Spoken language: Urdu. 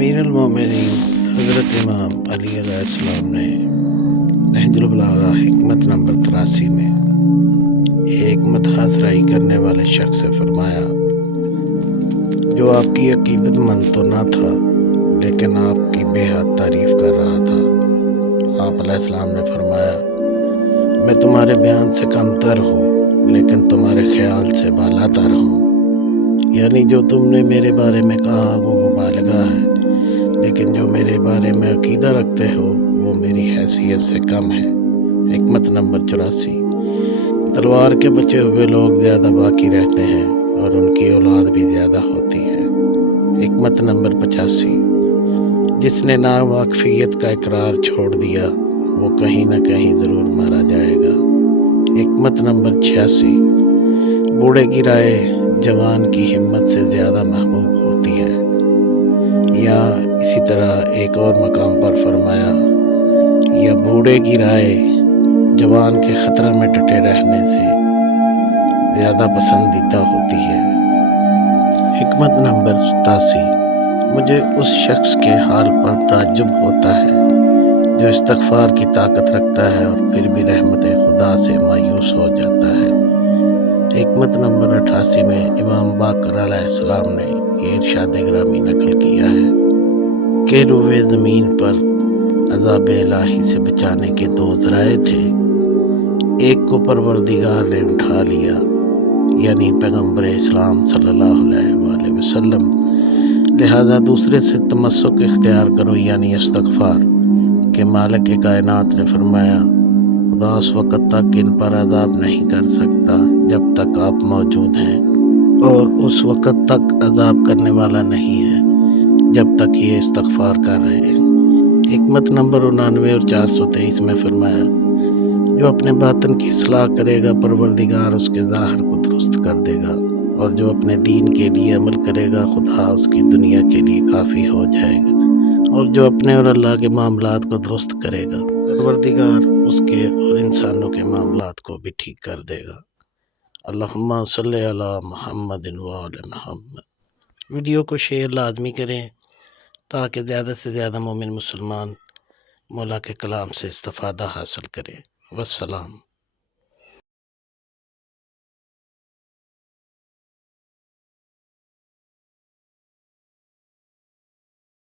امیر المومنین حضرت امام علی علیہ السلام نے نہج البلاغہ حکمت نمبر 83 میں ایک متحاصرائی کرنے والے شخص سے فرمایا جو آپ کی عقیدت مند تو نہ تھا لیکن آپ کی بے حد تعریف کر رہا تھا۔ آپ علیہ السلام نے فرمایا میں تمہارے بیان سے کم تر ہوں لیکن تمہارے خیال سے بالا تر ہوں، یعنی جو تم نے میرے بارے میں کہا وہ مبالغہ ہے، لیکن جو میرے بارے میں عقیدہ رکھتے ہو وہ میری حیثیت سے کم ہے۔ حکمت نمبر 84۔ تلوار کے بچے ہوئے لوگ زیادہ باقی رہتے ہیں اور ان کی اولاد بھی زیادہ ہوتی ہے۔ حکمت نمبر 85۔ جس نے ناواقفیت کا اقرار چھوڑ دیا وہ کہیں نہ کہیں ضرور مارا جائے گا۔ حکمت نمبر 86۔ بوڑھے کی رائے جوان کی ہمت سے زیادہ محبوب ہوتی ہے۔ یا اسی طرح ایک اور مقام پر فرمایا یا بوڑھے کی رائے جوان کے خطرہ میں ڈٹے رہنے سے زیادہ پسندیدہ ہوتی ہے۔ حکمت نمبر 87۔ مجھے اس شخص کے حال پر تعجب ہوتا ہے جو استغفار کی طاقت رکھتا ہے اور پھر بھی رحمت خدا سے مایوس ہو جاتا ہے۔ حکمت نمبر 88 میں امام باقر علیہ السلام نے یہ ارشاد گرامی نقل کیا ہے کہ روئے زمین پر عذاب الہی سے بچانے کے دو ذرائع تھے، ایک کو پروردگار نے اٹھا لیا یعنی پیغمبر اسلام صلی اللہ علیہ وآلہ وسلم، لہذا دوسرے سے تمسک اختیار کرو یعنی استغفار، کہ مالک کائنات نے فرمایا خدا اس وقت تک ان پر عذاب نہیں کر سکتا جب تک آپ موجود ہیں، اور اس وقت تک عذاب کرنے والا نہیں ہے جب تک یہ استغفار کر رہے ہیں۔ حکمت نمبر 99 اور 423 میں فرمایا جو اپنے باطن کی اصلاح کرے گا پروردگار اس کے ظاہر کو درست کر دے گا، اور جو اپنے دین کے لیے عمل کرے گا خدا اس کی دنیا کے لیے کافی ہو جائے گا، اور جو اپنے اور اللہ کے معاملات کو درست کرے گا پروردگار اس کے اور انسانوں کے معاملات کو بھی ٹھیک کر دے گا۔ اللہم صلی علی محمد وآل محمد۔ ویڈیو کو شیئر لازمی کریں تاکہ زیادہ سے زیادہ مومن مسلمان مولا کے کلام سے استفادہ حاصل کریں۔ والسلام۔